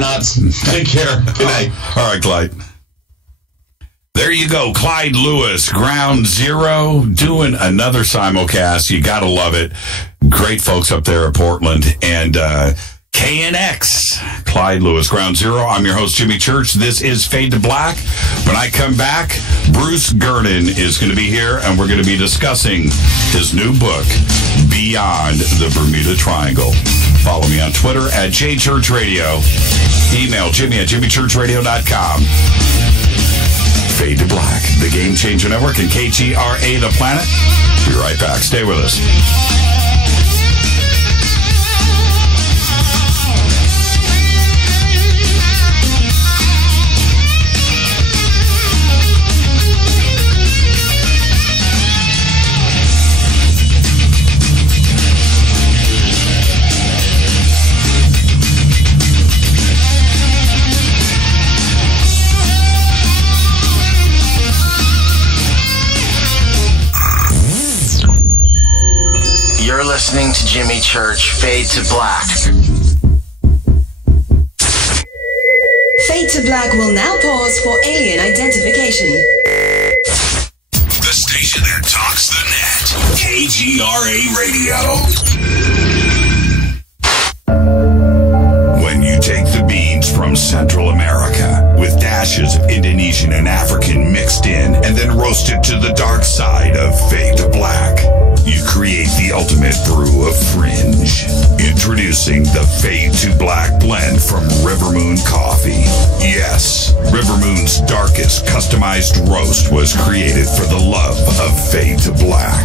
nuts. Take care. Good night. All right, Clyde. There you go. Clyde Lewis, Ground Zero, doing another simulcast. You got to love it. Great folks up there at Portland. And KNX, Clyde Lewis, Ground Zero. I'm your host, Jimmy Church. This is Fade to Black. When I come back, Bruce Gurdon is going to be here, and we're going to be discussing his new book, Beyond the Bermuda Triangle. Follow me on Twitter at JChurchRadio. Email Jimmy@jimmychurchradio.com. Fade to Black, the Game Changer Network, and KGRA, The Planet. Be right back. Stay with us. You're listening to Jimmy Church, Fade to Black. Fade to Black will now pause for alien identification. The station that talks the net. KGRA Radio. When you take the beans from Central America with dashes of Indonesian and African mixed in and then roasted to the dark side of Fade to Black, you create the ultimate brew of fringe. Introducing the Fade to Black blend from River Moon Coffee. Yes, River Moon's darkest customized roast was created for the love of Fade to Black.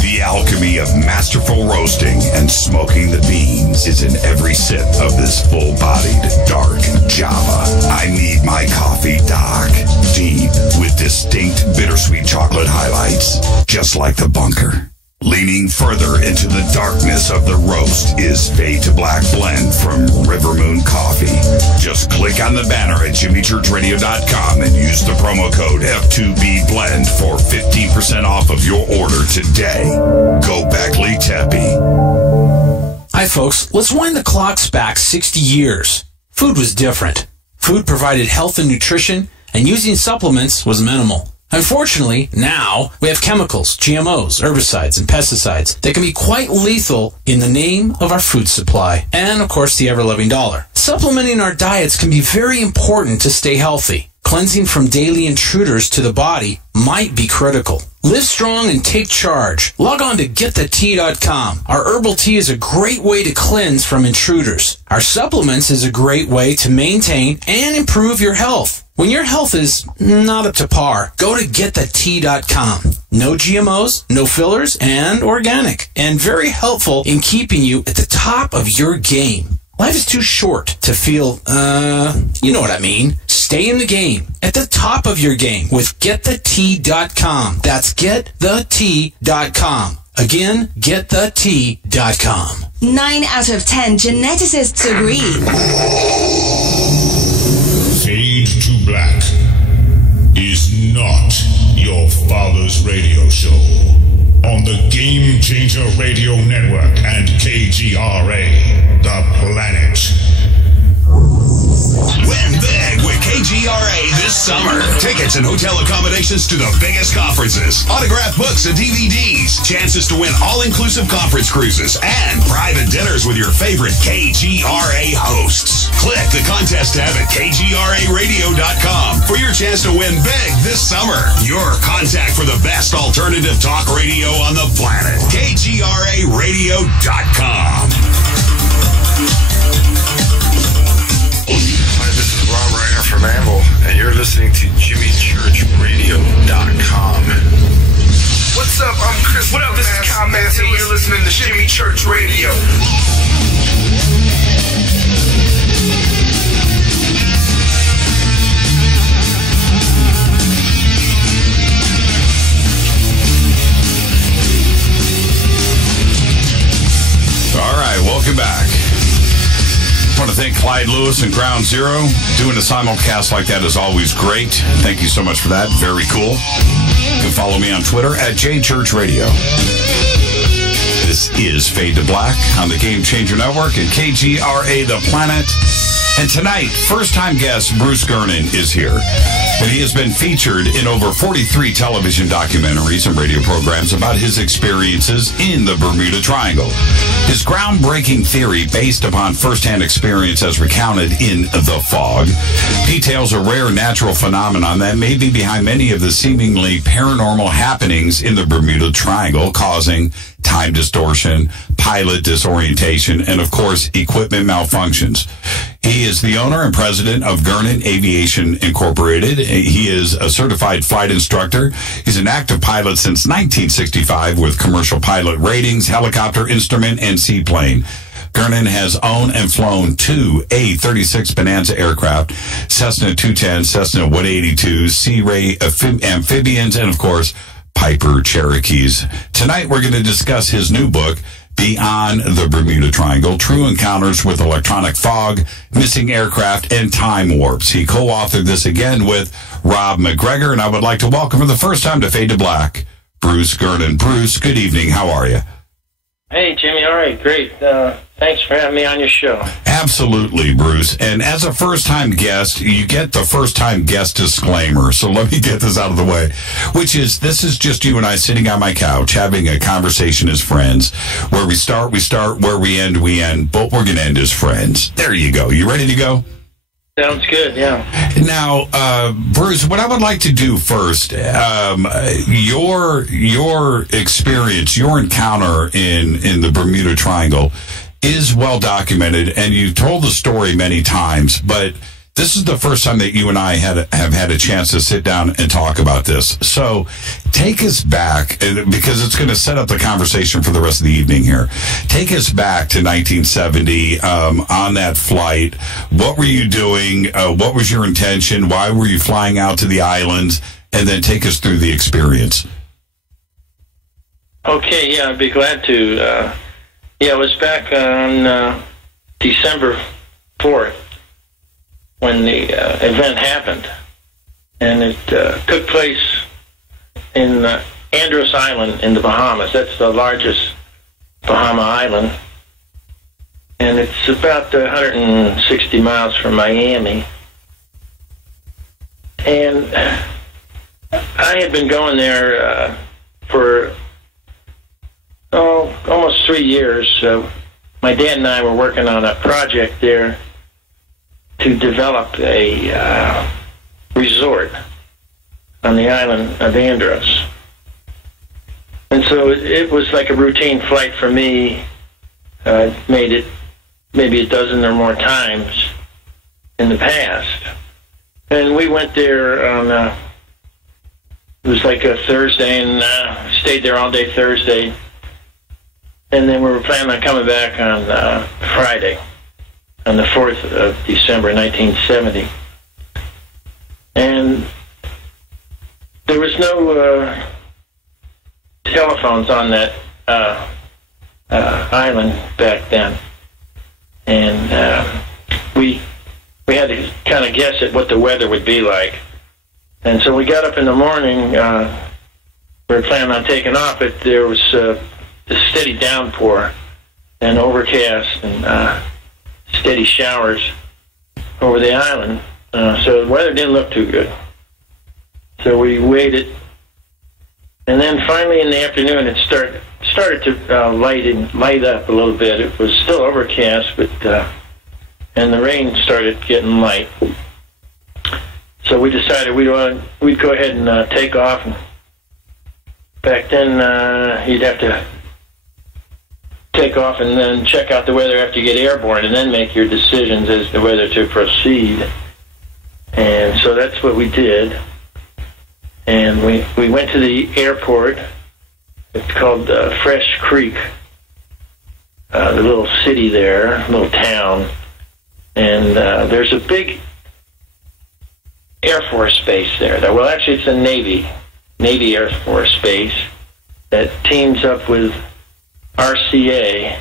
The alchemy of masterful roasting and smoking the beans is in every sip of this full-bodied dark Java. I need my coffee dark, deep, with distinct bittersweet chocolate highlights, just like the bunker. Leaning further into the darkness of the roast is Fade to Black blend from River Moon Coffee. Just click on the banner at jimmychurchradio.com and use the promo code F2BBLEND for 15% off of your order today. Go Beckley Tepe. Hi, folks. Let's wind the clocks back 60 years. Food was different. Food provided health and nutrition, and using supplements was minimal. Unfortunately, now we have chemicals, GMOs, herbicides, and pesticides that can be quite lethal in the name of our food supply and, of course, the ever-loving dollar. Supplementing our diets can be very important to stay healthy. Cleansing from daily intruders to the body might be critical. Live strong and take charge. Log on to getthetea.com. Our herbal tea is a great way to cleanse from intruders. Our supplements is a great way to maintain and improve your health. When your health is not up to par, go to getthetea.com. No GMOs, no fillers, and organic. And very helpful in keeping you at the top of your game. Life is too short to feel, you know what I mean. Stay in the game, at the top of your game with getthetea.com. That's getthetea.com. Again, getthetea.com. 9 out of 10 geneticists agree. Fade to Black is not your father's radio show on the Game Changer Radio Network and KGRA, The Planet. Win big with KGRA this summer. Tickets and hotel accommodations to the biggest conferences, autographed books and DVDs, chances to win all-inclusive conference cruises, and private dinners with your favorite KGRA hosts. Click the contest tab at KGRAradio.com for your chance to win big this summer. Your contact for the best alternative talk radio on the planet. KGRAradio.com. From Amble, and you're listening to JimmyChurchRadio.com. What's up? I'm Chris. What up? This is Kyle Manson. You're listening to Jimmy Church Radio. All right, welcome back. I want to thank Clyde Lewis and Ground Zero. Doing a simulcast like that is always great. Thank you so much for that. Very cool. You can follow me on Twitter at JChurchRadio. This This is Fade to Black on the Game Changer Network and KGRA The Planet. And tonight, first-time guest Bruce Gernon is here. And he has been featured in over 43 television documentaries and radio programs about his experiences in the Bermuda Triangle. His groundbreaking theory, based upon first-hand experience as recounted in The Fog, details a rare natural phenomenon that may be behind many of the seemingly paranormal happenings in the Bermuda Triangle, causing time distortion, pilot disorientation, and, of course, equipment malfunctions. He is the owner and president of Gernon Aviation Incorporated. He is a certified flight instructor. He's an active pilot since 1965 with commercial pilot ratings, helicopter, instrument, and seaplane. Gernon has owned and flown two A-36 Bonanza aircraft, Cessna 210, Cessna 182, Sea Ray amphibians, and, of course, Piper Cherokees. Tonight, we're going to discuss his new book, Beyond the Bermuda Triangle, True Encounters with Electronic Fog, Missing Aircraft, and Time Warps. He co-authored this again with Rob McGregor, and I would like to welcome for the first time to Fade to Black, Bruce Gernon. Bruce, good evening. How are you? Hey, Jimmy. All right, great. Thanks for having me on your show. Absolutely, Bruce. And as a first-time guest, you get the first-time guest disclaimer. So let me get this out of the way, which is, this is just you and I sitting on my couch having a conversation as friends. Where we start, where we end, but we're going to end as friends. There you go. You ready to go? Sounds good, yeah. Now, Bruce, what I would like to do first, your experience, your encounter in the Bermuda Triangle is well documented, and you've told the story many times, but this is the first time that you and I have had a chance to sit down and talk about this. So take us back, because it's going to set up the conversation for the rest of the evening here. Take us back to 1970 on that flight. What were you doing? What was your intention? Why were you flying out to the islands? And then take us through the experience. Okay, yeah, I'd be glad to. It was back on December 4th. When the event happened, and it took place in Andros Island in the Bahamas. That's the largest Bahama island, and it's about 160 miles from Miami. And I had been going there for almost 3 years. My dad and I were working on a project there to develop a resort on the island of Andros. And so it was like a routine flight for me. Made it maybe a dozen or more times in the past. And we went there on, it was like a Thursday, and stayed there all day Thursday. And then we were planning on coming back on Friday, on the 4th of December, 1970. And there was no telephones on that island back then. And we had to kind of guess at what the weather would be like. And so we got up in the morning, we were planning on taking off, but there was a steady downpour and overcast and steady showers over the island, so the weather didn't look too good. So we waited, and then finally in the afternoon it started to light up a little bit. It was still overcast, but and the rain started getting light. So we decided we'd go ahead and take off. And back then, you'd have to take off and then check out the weather after you get airborne, and then make your decisions as to whether to proceed. And so that's what we did. And we went to the airport. It's called Fresh Creek, the little city there, little town. And there's a big Air Force base there. Well, actually, it's a Navy Air Force base that teams up with RCA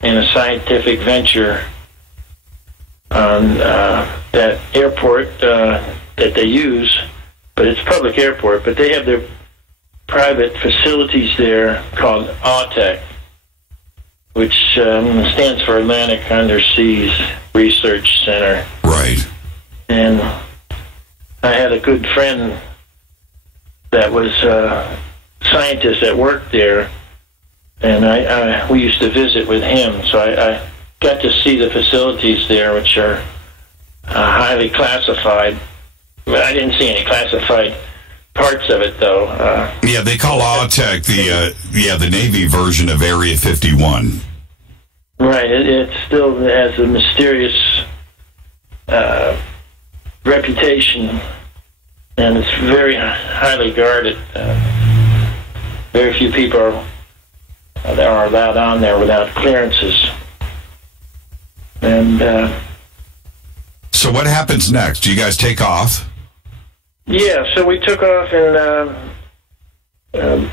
and a scientific venture on that airport that they use, but it's a public airport, but they have their private facilities there called AUTEC, which stands for Atlantic Underseas Research Center. Right. And I had a good friend that was a scientist that worked there, and we used to visit with him. So I got to see the facilities there, which are highly classified. I didn't see any classified parts of it, though. Yeah, they call Autech the Navy version of Area 51. Right. It still has a mysterious reputation, and it's very highly guarded. Very few people are allowed on there without clearances. And so what happens next? Do you guys take off? Yeah, so we took off, and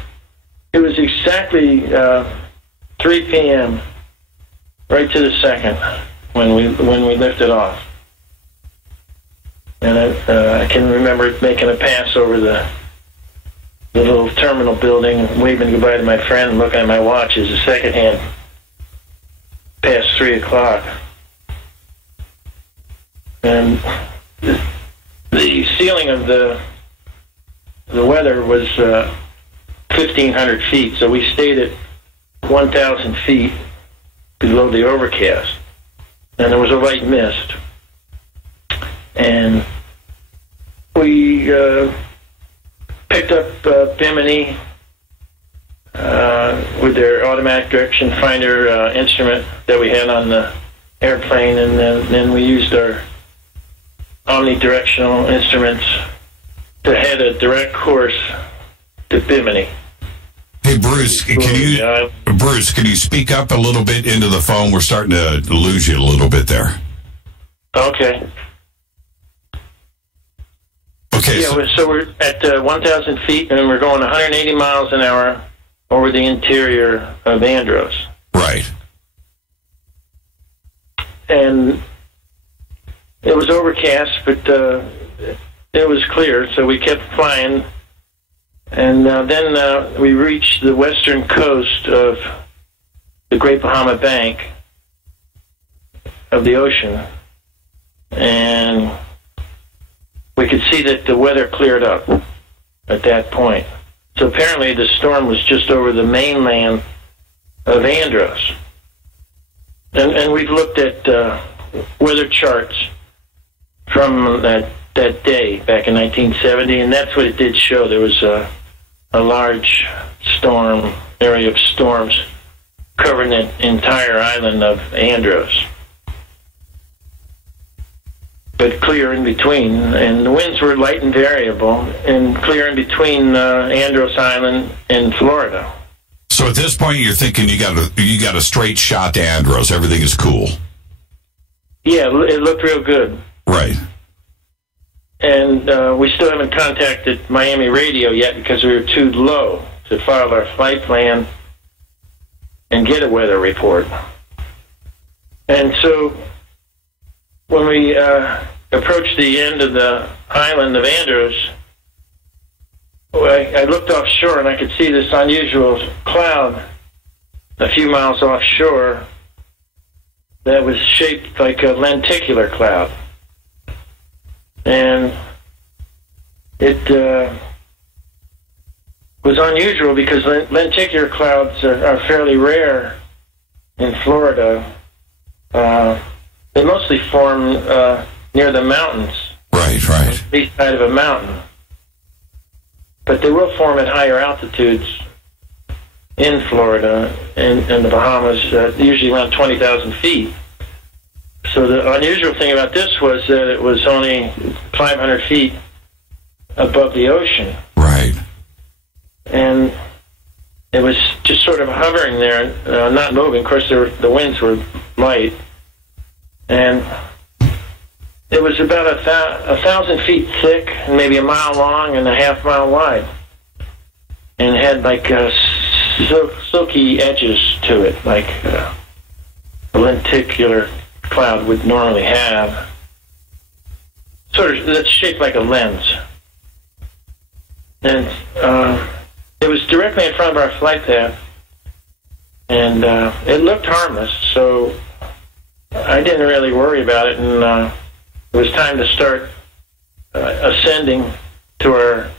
it was exactly 3 p.m., right to the second, when we lifted off. And I can remember making a pass over the little terminal building, waving goodbye to my friend, and looking at my watch as the second hand past 3 o'clock. And the ceiling of the weather was 1,500 feet, so we stayed at 1,000 feet below the overcast, and there was a light mist. And we picked up Bimini with their automatic direction finder instrument that we had on the airplane, and then we used our omnidirectional instruments to head a direct course to Bimini. Hey, Bruce, can you speak up a little bit into the phone? We're starting to lose you a little bit there. Okay. Okay. Yeah, so we're at 1,000 feet, and we're going 180 miles an hour over the interior of Andros. Right. And it was overcast, but it was clear, so we kept flying. And then we reached the western coast of the Great Bahama Bank of the ocean, and we could see that the weather cleared up at that point. So apparently the storm was just over the mainland of Andros. And we've looked at weather charts from that day back in 1970, and that's what it did show. There was a large area of storms covering the entire island of Andros, but clear in between. And the winds were light and variable, and clear in between Andros Island and Florida. So at this point, you're thinking you got a straight shot to Andros. Everything is cool. Yeah, it looked real good. Right. And we still haven't contacted Miami Radio yet because we were too low to file our flight plan and get a weather report. And so when we approached the end of the island of Andros, I looked offshore and I could see this unusual cloud a few miles offshore that was shaped like a lenticular cloud. And it was unusual because lenticular clouds are fairly rare in Florida. They mostly form near the mountains. Right. On the east side of a mountain. But they will form at higher altitudes in Florida and the Bahamas, usually around 20,000 feet. So the unusual thing about this was that it was only 500 feet above the ocean. Right. And it was just sort of hovering there, not moving. Of course, the winds were light. And it was about 1,000 feet thick, and maybe a mile long and a half mile wide. And it had like silky edges to it, like a lenticular cloud would normally have. Sort of, that's shaped like a lens. And it was directly in front of our flight path. And it looked harmless, so I didn't really worry about it, and it was time to start ascending to our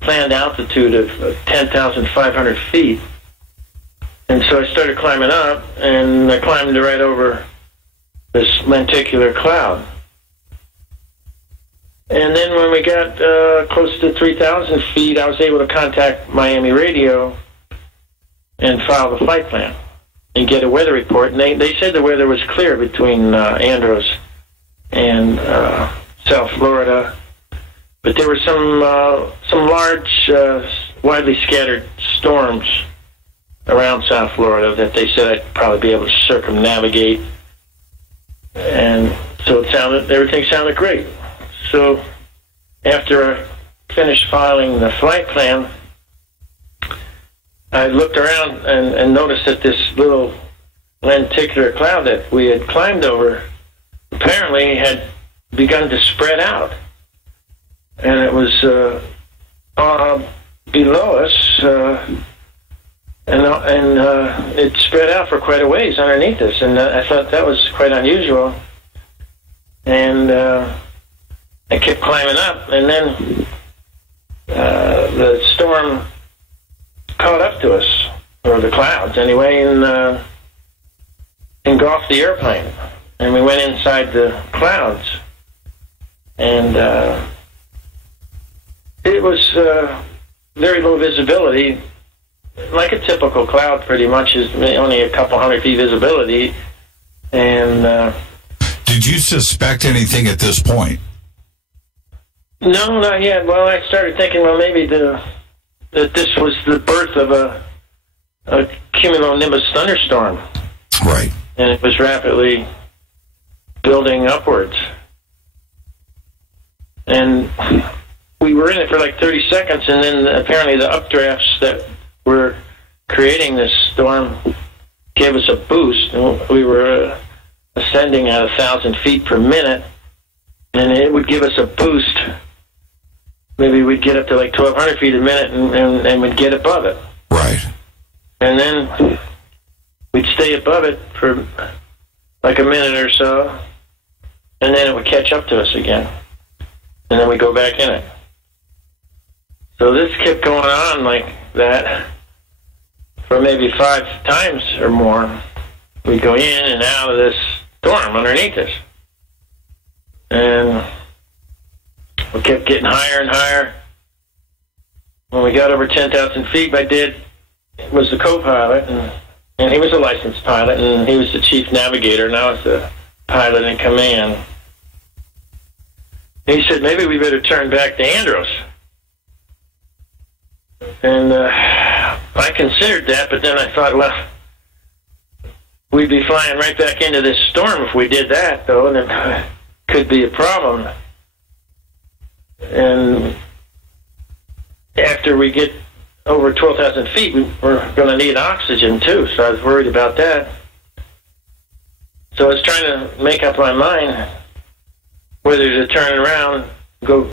planned altitude of 10,500 feet. And so I started climbing up, and I climbed right over this lenticular cloud. And then when we got close to 3,000 feet, I was able to contact Miami Radio and file the flight plan and get a weather report. And they said the weather was clear between Andros and South Florida, but there were some large, widely scattered storms around South Florida that they said I'd probably be able to circumnavigate. And so everything sounded great. So after I finished filing the flight plan, I looked around and noticed that this little lenticular cloud that we had climbed over apparently had begun to spread out. And it was below us, and it spread out for quite a ways underneath us. And I thought that was quite unusual. And I kept climbing up, and then the storm caught up to us, or the clouds anyway, and engulfed the airplane. And we went inside the clouds, and it was very low visibility, like a typical cloud pretty much, is only a couple hundred feet visibility. And did you suspect anything at this point? No, not yet. Well, I started thinking, well, maybe that this was the birth of a cumulonimbus thunderstorm. Right. And it was rapidly building upwards. And we were in it for like 30 seconds, and then apparently the updrafts that were creating this storm gave us a boost. And we were ascending at 1,000 feet per minute, and it would give us a boost. Maybe we'd get up to like 1,200 feet a minute and we'd get above it. Right. And then we'd stay above it for like a minute or so, and then it would catch up to us again. And then we'd go back in it. So this kept going on like that for maybe 5 times or more. We'd go in and out of this storm underneath us. And we kept getting higher and higher. When we got over 10,000 feet, my dad was the co-pilot, and he was a licensed pilot, and he was the chief navigator, and I was the pilot in command. And he said, maybe we better turn back to Andros. And I considered that, but then I thought, well, we'd be flying right back into this storm if we did that, though, and it could be a problem. And after we get over 12,000 feet, we're going to need oxygen, too, so I was worried about that. So I was trying to make up my mind whether to turn around, go